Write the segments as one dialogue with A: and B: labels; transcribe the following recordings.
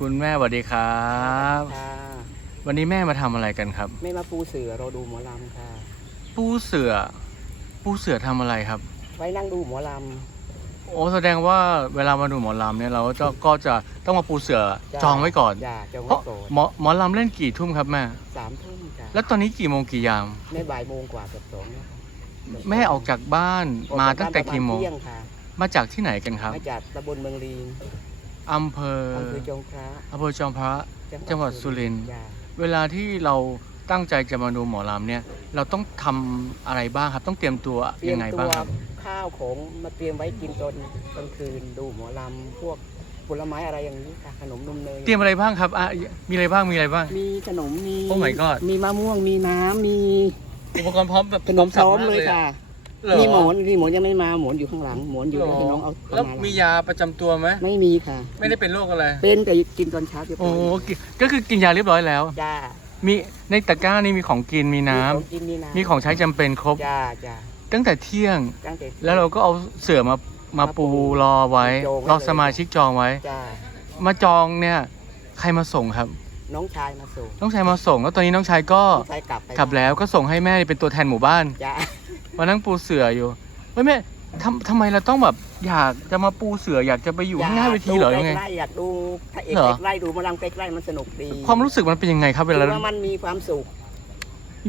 A: คุณแม่สวัสดีครับ
B: ค่ะ
A: วันนี้แม่มาทำอะไรกันครับ
B: ไม่มาปูเสือเราดูหมอลำค่ะ
A: ปูเสือ ปูเสือทำอะไรครับ
B: ไว้นั่งดูหมอล
A: โอ้แสดงว่าเวลามาดูหมอลำเนี่ยเราจะก็จะต้องมาปูเสือำจองไว้ก่อน
B: จ้าจอง
A: เพ
B: ไว้
A: ราะ
B: ก่อน
A: หมอหมอลำเล่นกี่ทุ่มครับแม่
B: สามทุ่มจ้า
A: แล้วตอนนี้กี่โมงกี่ยาม
B: ในบ่ายโมงกว่าเกือบสองแล้วค่ะ
A: แม่ออกจากบ้าน
B: ออก
A: มา
B: จก
A: ตั้งแต่
B: บ้น
A: กี่โมง
B: ประาณเที่ยงค่ะ
A: มาจากที่ไหนกันครับ
B: มาจากตำบลเมืองลีน
A: อำเภอ
B: อำเภอจงพระ
A: อำเภอจอมพระ จังหวัดสุรินทร์
B: จ้า
A: เวลาที่เราตั้งใจจะมาดูหมอลำเนี่ย เราต้องทำอะไรบ้างครับ ต้องเตรียมตัว
B: เตรีย
A: ยั
B: ม
A: งไง
B: ตั
A: บ้าง
B: ว
A: ครับ
B: ข้าวของมาเตรียมไว้กินตอนกลางคืนดูหมอลำพวกผลไม้อะไรอย่างนี้ค่ะขนมนมเนย
A: เตรียมอะไรบ้างครับอะมีอะไรบ้างมีอะไรบ้าง
B: มีขนมมี
A: Oh my god
B: มีมะม่วงมีน้ำมี
A: อุปกรณ์พร้อมแบบ
B: ขนมพร้อมเลยค่ะ
A: เหรอ
B: มีหมอนมีหมอนยังไม่มาหมอนอยู่ข้างหลังหมอนอยู่
A: เหร
B: ที่น้องเอา
A: แล้ว
B: เอาา
A: มียาประจำตัวไหม
B: ไม่มีค่ะ
A: ไม่ได้เป็นโรคอะไร
B: เป็นแต่กินตอนเช้าเรียบร้
A: โอ้
B: อย
A: กิก็คือกินยาเรียบร้อยแล้ว
B: จ้า
A: มีในตะกร้านี่มีของกินมีน้ำ
B: ของกินมีน้ำ
A: มีของใช้จำเป็นครบ
B: จ้าจ้า
A: ตั้งแต่เที่ยง
B: ตั้งแต่
A: แล้วเราก็เอาเสื่อมามาปูรอไว้
B: จองไว้
A: รอ
B: เลย
A: สมาชิกจองไว้
B: จ้า
A: มาจองเนี่ยใครมาส่งครับ
B: น้องชายมาส่ง
A: น้องชายมาส่ง แล้วตอนนี้น้องชายก็
B: น้องชายกลับไป
A: กลับแล้วก็ส่งให้แม่เป็นตัวแทนหมู่บ้าน
B: จ้า
A: มานั่งปูเสืออยู่เฮ้ยแม่ทำทำไมเราต้องแบบอยากจะมาปูเสืออยากจะไปอยู่ข้างหน้าเวทีเหรอยังไง
B: ใกล้ๆอยากดูพระเอก
A: เหรอ
B: ใกล้ๆดูหมอลำใกล้ๆมันสนุกดี
A: ความรู้สึกมันเป็นยังไงครับเว
B: คือ
A: ลา
B: ว่ามันมีความสุข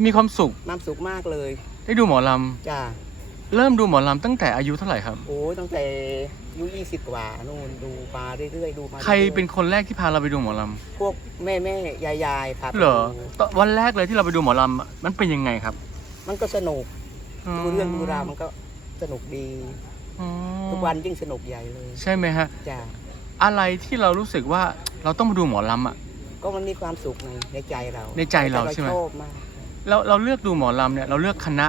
A: มีความสุข
B: ความสุขมากเลย
A: ได้ดูหมอล
B: จ้าำ
A: เริ่มดูหมอลำตั้งแต่อายุเท่าไหร่ครับ
B: โอ้ยตั้งแต่อายุยี่สิบกว่านู่นดูมาเรื่อยๆดูมา
A: ใคร
B: อยๆ
A: เป็นคนแรกที่พาเราไปดูหมอล
B: พวกแม่แม่ยายยายๆพาไปำ
A: เหรอ
B: ดู
A: ตอนวันแรกเลยที่เราไปดูหมอลำอะมันเป็นยังไงครับ
B: มันก็สนุก ดูเรื่องดูราวมันก็สนุกดี
A: อ๋อ
B: ทุกวันยิ่งสนุกใหญ่เลย
A: ใช่ไหมฮะ
B: จ้า
A: อะไรที่เรารู้สึกว่าเราต้องมาดูหมอลำอะ
B: ก็มันมีความสุขในในใจเรา
A: ในใจเราใช่ไหม
B: ชอบมาก
A: เราเราเลือกดูหมอลำเนี่ยเราเลือกคณะ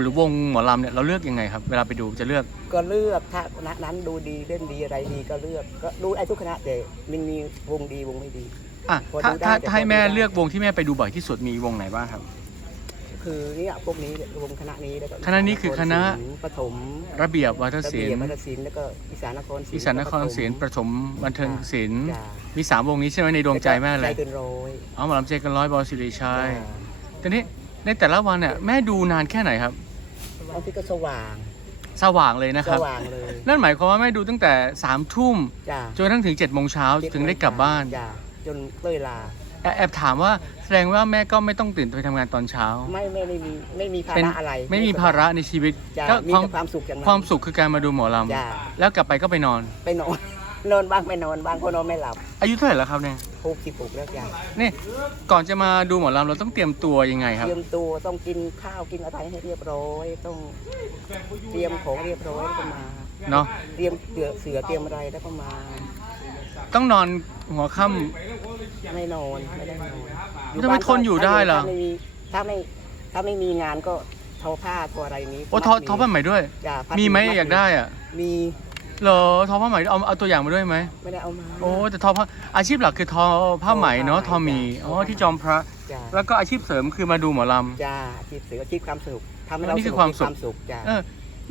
A: หรือวงหมอลำเนี่ยเราเลือกยังไงครับ เวลาไปดูจะเลือก
B: ก็เลือกถ้าคณะนั้นดูดีเล่นดีอะไรดีก็เลือกก็ดูไอ้ทุกคณะแต่มันมีวงดีวงไม่ดี
A: อะ
B: พอ
A: ถ้า
B: ดูได้
A: ถ้า
B: แต่
A: ถ้าให้
B: พอดู
A: แม่
B: ได้
A: เลือกวงที่แม่ไปดูบ่อยที่สุดมีวงไหนบ้างครับ
B: คือเนี่ยพวกนี้วงคณะนี้แล้วก็
A: คณะนี้คือคณะ
B: ปฐม
A: ระเบียบวัฒน
B: ระ
A: ศิ
B: เบี
A: ล
B: ยบ
A: ป์
B: วัฒนศิลป์แล้วก็อีสานนครศิลป์
A: อีสานนครศิลป์ประถมบันเทิงศิลป์
B: จ้า
A: มีสามวงนี้ใช่ไหมในดวงใจแม่เล
B: ใจ
A: ย
B: เกินร้อย
A: เอาหมอลำใจเกันร้อยบอลสิริชัย
B: จ้า
A: ทีนี้ในแต่ละวันเนี่ยแม่ดูนานแค่ไหนครับ
B: บางทีก็สว่าง
A: สว่างเลยนะค
B: ส
A: รับ
B: ว่างเลย
A: นั่นหมายความว่าแม่ดูตั้งแต่สามทุ่ม
B: จ้า
A: จนกระทั่งถึง7จ็ดโมงเช้าถึงได้กลับบ้าน
B: จ้าจนเต้ยลา
A: แอบแอบถามว่าแสดงว่าแม่ก็ไม่ต้องตื่นไปทำงานตอนเช้า
B: ไม่ไม่ได้มีไม่มีภา
A: เป็น
B: ระอะไร
A: ไม่มีภาระในชีวิต
B: จ้า
A: ก็
B: มี
A: ความ
B: แต่ความสุขอย่างนั้น
A: ความสุขคือการมาดูหมอล
B: จ้าำ
A: แล้วกลับไปก็ไปนอน
B: ไปนอน นอนบ้างไม่นอนบ้างเพราะนอนไม่หลับ
A: อายุเท่าไหร่แล้วครับเนี่ย
B: หกสิบหกแล้วจ้า
A: นี่ก่อนจะมาดูหมอลำเราต้องเตรียมตัวยังไงครับ
B: เตรียมตัวต้องกินข้าวกินอะไรให้เรียบร้อย ต้องเตรียมของเรียบร้อยแล้วก็มา
A: เนาะ
B: เตรียมเสือเสือเตรียมอะไรแล้วก็มา
A: ต้องนอนหัวค่
B: ไม่นอนไม่ได้นอน
A: ทำไมทนอยู่ได้ล่ะ
B: ถ้าไม่มีถ้าไม่ถ้าไม่มีงานก็ทอผ้าทออะไรนี้ำ
A: โอ้ทอทอผ้าไหมด้วย
B: จ้ะผ้า
A: มีไหม
B: ด
A: อยากได้อะ
B: มี
A: เหรอทอผ้าไหมเอาเอาตัวอย่างมาด้วยไหม
B: ไม่ได้เอามา
A: โอ้แต่ทอผ้าอาชีพหลักคือทอผ้าไหมเนาะทอหมีอ๋อที่จอมพระ
B: จ้า
A: แล้วก็อาชีพเสริมคือมาดูหมอลำ
B: จ้าอาชีพเสืออาชีพความสุขทำให้
A: อั
B: เรา
A: นนี้คือ
B: สนุก
A: ความสุข
B: ความสุข จ้า
A: เออ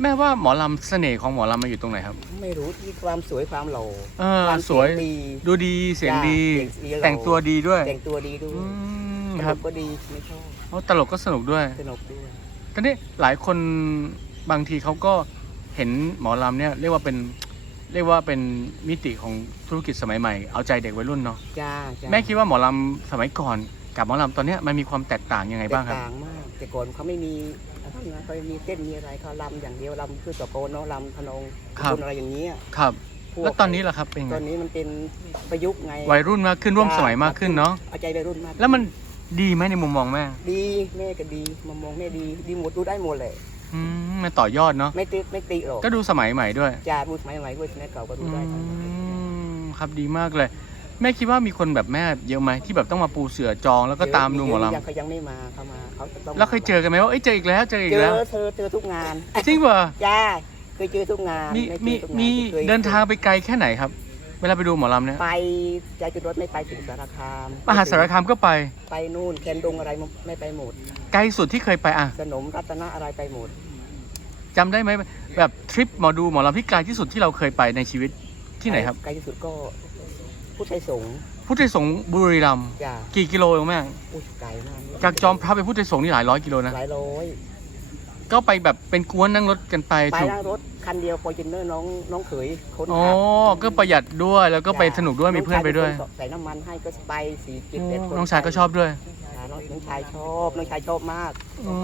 A: แม่ว่าหมอลำเสน่ห์ของหมอลำมาอยู่ตรงไหนครับ
B: ไม่รู้ที่ความสวยความหล่อ
A: เออ
B: ความ
A: สวย
B: เงดี
A: ดูดีเสียงดี
B: จ้ะเสียงดีหล่อ
A: แต่งตัวดีด้วย
B: แต่งตัวดีด้วย
A: อืม
B: ต
A: ค
B: ล
A: รับ
B: กก็ดีไม่ชอบ
A: โอ้ตลกก็สนุกด้วย
B: สนุกด้วย
A: ตอนนี้หลายคนบางทีเขาก็เห็นหมอลำเนี่ยเรียกว่าเป็นเรียกว่าเป็นมิติของธุรกิจสมัยใหม่เอาใจเด็กวัยรุ่นเนาะ
B: จ้าจ้า
A: แม่คิดว่าหมอลำสมัยก่อนกับหมอลำตอนเนี้ยมันมีความแตกต่างยังไงบ้างครับ
B: แตกต่างมาก แต่ก่อนเขาไม่มี อะไรนะเขาไม่มีเต้นมีอะไรเขาลำอย่างเดียวลำคือตะโกนเนาะลำทนอง
A: ครับ
B: นอะไรอย่างเงี้ย
A: ครับ
B: พวก
A: แล้วตอนนี้ล่ะครับเป็นไง
B: ตอนนี้มันเป็นประยุกต์ไง
A: วัยรุ่นมากขึ้นร่วมสมัยมากขึ้นเนาะ
B: เอาใจวัยรุ่นมาก
A: แล้วมันดีไหมในมุมมองแม่
B: ดีแม่ก็ดีมามองแม่ดีดีหมดดูได้หมดเลย
A: อืมมันต่อยอดเนาะ
B: ไม่ติไม่ติหรอก
A: ก็ดูสมัยใหม่ด้วย
B: จ้าดูสมัยใหม่ด้วยสมัยเก่าก็ดู
A: อื
B: ได้ทั้ง
A: มครับดีมากเลย แม่คิดว่ามีคนแบบแม่เยอะไหมที่แบบต้องมาปูเสือจองแล้วก็ตามดูหมอล
B: ยังเขายังไม่มาเขามาเขาจะต้องำ
A: แล้วเคยเจอกันไหมว่าเอ้ยเจออีกแล้วเจออีก
B: เจ
A: แล้ว
B: อเธอเจอทุกงาน
A: จริงป่ะ
B: จ้าเคยเจอทุกงาน
A: มี
B: ไเจอ
A: มี
B: ทุกงาน
A: มี
B: คย
A: เดินทางไปไกลแค่ไหนครับ เวลาไปดูหมอลำเนี่ย
B: ไปใจจุดรถไม่ไปถึงสารคาม
A: มหาสารคามก็ไป
B: ไปนู่นแคนดงอะไรไม่ไปหมด
A: ไกลสุดที่เคยไปอะ
B: สนมรัตนะอะไรไปหมด
A: จำได้ไหมแบบทริปหมอดูหมอลำที่ไกลที่สุดที่เราเคยไปในชีวิตที่ไหนครับ
B: ไกลที่สุดก็ ผู้ชายสงฆ์
A: พุทธไทยสงฆ์บุรีรัมย์
B: จ้า
A: กี่กิโลเองแม่
B: อุ้ยไกลมาก
A: จากจอมพระไปพุทธไทยสงฆ์นี่หลายร้อยกิโลนะ
B: หลายร้อย
A: ก็ไปแบบเป็นกวนนั่งรถกันไป
B: ไป
A: สนุก
B: นั่งรถคันเดียวฟอร์จูเนอร์น้องน้องเขยคน
A: อ๋อ
B: ขับ
A: ก็ประหยัดด้วยแล้วก็ไป
B: จ้ะ
A: สนุกด้วยมีเพื่อนไปด้วย
B: งชาเป็นคนใส่น้ำมันให้ก็ไปสี่จิต
A: โอ้
B: เจ็ดคน
A: น้องชายก็ชอบด้วย
B: จ้ะน้องน้องชายชอบน้องชายชอบมาก
A: อื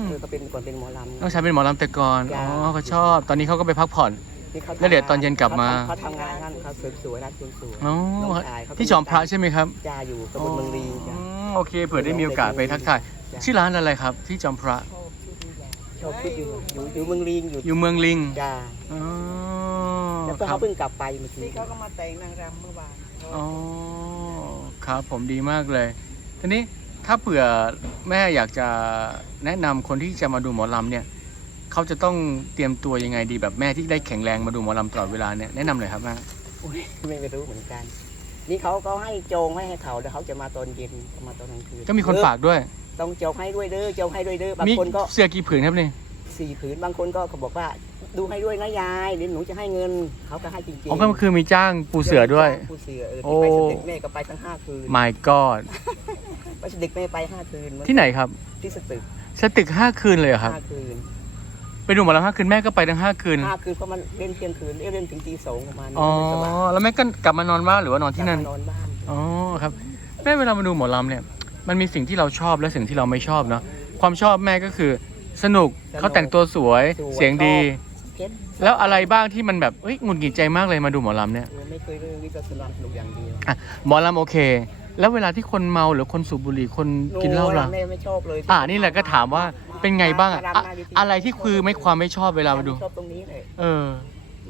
A: ม
B: คือก็เป็นก่อนเป็นหมอลำ
A: น้องชายเป็นหมอลำแต่ก่อน
B: จ้ะ
A: อ๋อเขาชอบ ตอนนี้เขาก็ไปพักผ่อน
B: ที่ขา
A: แล้วเดี๋ยวตอนเย็นกลับมา
B: เขาทำงานนั่นเขาเสริมสวยร้านเสริมสวย
A: อ๋อ
B: น้องชายเขาเป็น
A: ที่จอมพระใช่ไหมครับ
B: จ้าอยู่ตำบลเมืองลีจ้ะ
A: อ๋อโอเคเผื่อได้มีโอกาสไปทักทาย
B: จ้ะ
A: ชื่อร้านอะไรครับ ที่จอมพระ
B: ชอบชุดอยู่อยู่อยู่เมืองลีอยู่
A: อยู่เมืองลิง
B: จ้า
A: อ๋อ
B: แล้วก็
A: ครั
B: เขา
A: บ
B: เพิ่งกลับไปเมื่อกี้
C: นี่เขาก็มาแต่งนางรำเมื่อวาน
A: อ๋อครับผมดีมากเลยทีนี้ถ้าเผื่อแม่อยากจะแนะนำคนที่จะมาดูหมอลำเนี่ย เขาจะต้องเตรียมตัวยังไงดีแบบแม่ที่ได้แข็งแรงมาดูหมอลำตลอดเวลาเนี่ยแนะนำเลยครับแม่
B: อุ๊ยไม่รู้เหมือนกัน นี่เขาก็ให้โจงไว้ให้เขาแล้วเขาจะมาตอนเย็นมาตอนกลางคืน
A: ก็มีคนฝากด้วย
B: ต้องโจงให้ด้วยเด้อโจงให้ด้วยเด้อบาง
A: มี
B: คนก็
A: เสื้อกี่ผืนครับนี่
B: สี่ผืนบางคนก็เขาบอกว่าดูให้ด้วยนะยายเดี๋ยวหนูจะให้เงินเขาก็ให้จริง
A: อ๋อก็คือมีจ้างปูเสือด้วย
B: ปูเสือเออ
A: โอ้
B: ที่ไปสเด็จแม่ก็ไปทั้งห้าคืน
A: my god
B: ไปสเด็จแม่ไปห้าคืน
A: ที่ไหนครับ
B: ที่สตึก
A: สตึกห้าคืนเลยเหรอครับ
B: ห้าคืน
A: ไปดูหมอลำห้าคืนแม่ก็ไปทั้งห้าคืน
B: ห้าคืนเพราะมันเล่นเที่ยงคืนเอ้ยเล่นถึงตีสองประมาณนี้
A: อ๋อ
B: ไม่สบาย
A: แล้วแม่ก็กลับมานอนบ้านหรือว่านอนที่นั่น
B: กลับมานอนบ้าน
A: อ๋อครับแม่เวลามาดูหมอลำเนี่ย มันมีสิ่งที่เราชอบและสิ่งที่เราไม่ชอบเนาะความชอบแม่ก็คือสนุกเขาแต่งตัวสวยเสียงดี
B: เพชร
A: แล้วอะไรบ้างที่มันแบบเอ้ยหงุดหงิดใจมากเลยมาดูหมอลำเนี่ย
B: เออไม่เคยเรื่องนี้ก็สนุกสนุกอย่างเดียว
A: อะหมอลำโอเค แล้วเวลาที่คนเมาหรือคนสูบบุหรี่คนกินเหล้าล่ะ
B: แม่ไม่ชอบเลย
A: อ่านี่แหละก็ถามว่าเป็นไงบ้างอะอะอะไรที่คือไม่ความไม่ชอบเวลามาดู
B: ชอบตรงนี้เลย
A: เออ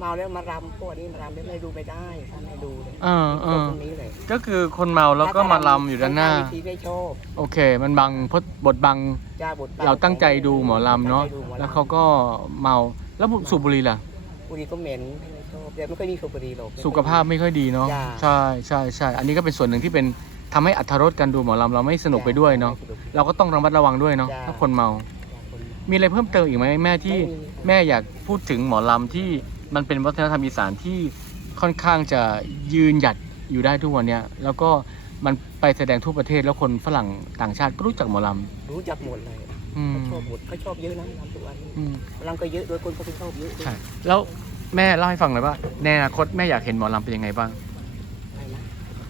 B: เมาแล้วมารำพวกนี้มารำแล้วไม่ดูไม่ได้ท่านไม่ดูเลย
A: เออเอ
B: ชอบ
A: อ
B: ตรงนี้เลย
A: ก็คือคนเมาแล้วก็มาลำอยู่ด้านหน้า
B: วิธีไม่ชอบ
A: โอเค มันบังพดบทบัง
B: จ้าบทบท
A: เราตั้งใจดูหมอลำเนาะ
B: ตั้งใจดูหมอำ
A: แล้วเขาก็เมา แล้วสูบบุหรี่ล่ะ
B: บุหรี่ก็เหม็นไม่ชอบแต่ไม่ค่อยมีสูบบุหรี่หรอก
A: สุขภาพไม่ค่อยดีเนาะ
B: จ้ะ
A: ใช่ใช่ใช่ อันนี้ก็เป็นส่วนหนึ่งที่เป็น ทำให้อัธรสการดูหมอลำเราไม่สนุกไปด้วยเนาะเราก็ต้องระมัดระวังด้วยเนาะ
B: จ้ะ
A: ถ้าคนเมา
B: จ้ะคน
A: มีอะไรเพิ่มเติมอีกไหมแม่ที่
B: ไม่มี
A: แม่อยากพูดถึงหมอลำที่มันเป็นวัฒนธรรมอีสานที่ค่อนข้างจะยืนหยัดอยู่ได้ทุกวันเนี้ยแล้วก็มันไปแสดงทั่วประเทศแล้วคนฝรั่งต่างชาติก็รู้จักหมอล
B: รู้จักหมดเลยำ
A: อืม
B: เขาชอบหมดเขาชอบเยอะนะลำทุกวันนี้
A: อืม
B: ลำก็เยอะโดยคนเขาไปชอบเยอะด้วย
A: ใช่แล้วแม่เล่าให้ฟังหน่อยว่าในอนาคตแม่อยากเห็นหมอลำเป็นยังไงบ้าง
B: อะไรนะ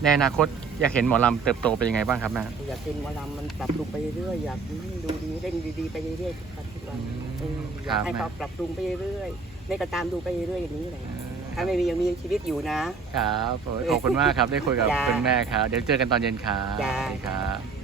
A: ในอนาคต อยากเห็นหมอลำเติบโตเป็นยังไงบ้างครับแม่
B: อยากเป็นหมอลำมันปรับปรุงไปเรื่อยๆอยากให้ดูดีเล่นดีๆไปเรื่อยๆทุกวันทุกวันเอออยากให้เขาปรับปรุงไปเรื่อยๆแม่ก็ตามดูไปเรื่อยๆอย่างนี้เลยถ้าไม่มียังมีชีวิตอยู่นะ
A: ครับโอ้ยขอบคุณมากครับได้คุยกับ
B: จ้า
A: คุณแม่ครับ เดี๋ยวเจอกันตอนเย็นครับ
B: จ้า
A: สวัสดีครับ